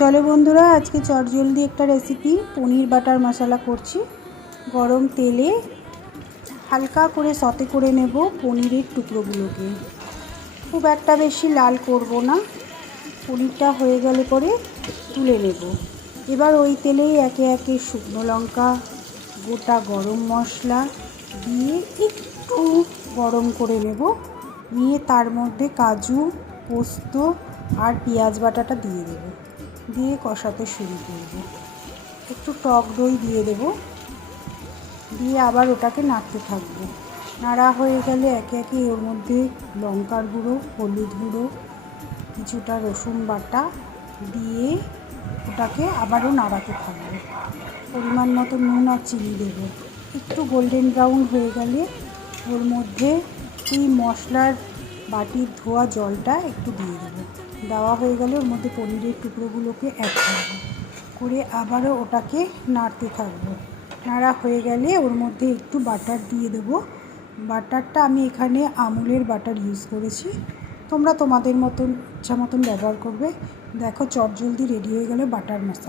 চলো বন্ধুরা, আজকে চটজলদি একটা রেসিপি পনির বাটার মশলা করছি। গরম তেলে হালকা করে সতে করে নেব পনিরের টুকরোগুলোকে। খুব একটা বেশি লাল করব না, পনিরটা হয়ে গেলে পরে তুলে নেব। এবার ওই তেলেই একে একে শুকনো লঙ্কা, গোটা গরম মশলা দিয়ে একটু গরম করে নেব। নিয়ে তার মধ্যে কাজু, পোস্ত আর পেঁয়াজ বাটাটা দিয়ে দেব। দিয়ে কষাতে শুরু করব। একটু টক দই দিয়ে দেব, দিয়ে আবার ওটাকে নাড়তে থাকবো। নাড়া হয়ে গেলে একে একে ওর মধ্যে লঙ্কার গুঁড়ো, হলুদ গুঁড়ো, কিছুটা রসুন বাটা দিয়ে ওটাকে আবারও নাড়াতে থাকবো। পরিমাণ মতো নুন আর চিনি দেবো। একটু গোল্ডেন ব্রাউন হয়ে গেলে ওর মধ্যে এই মশলার বাটির ধোয়া জলটা একটু দিয়ে দেবো। দেওয়া হয়ে গেলে ওর মধ্যে পনিরের টুকরোগুলোকে অ্যাড করবো, করে আবারও ওটাকে নাড়তে থাকবো। নাড়া হয়ে গেলে ওর মধ্যে একটু বাটার দিয়ে দেবো। বাটারটা আমি এখানে আমুলের বাটার ইউজ করেছি, তোমরা তোমাদের মতন ইচ্ছা মতন ব্যবহার করবে। দেখো চটজলদি রেডি হয়ে গেলে বাটার মশলা।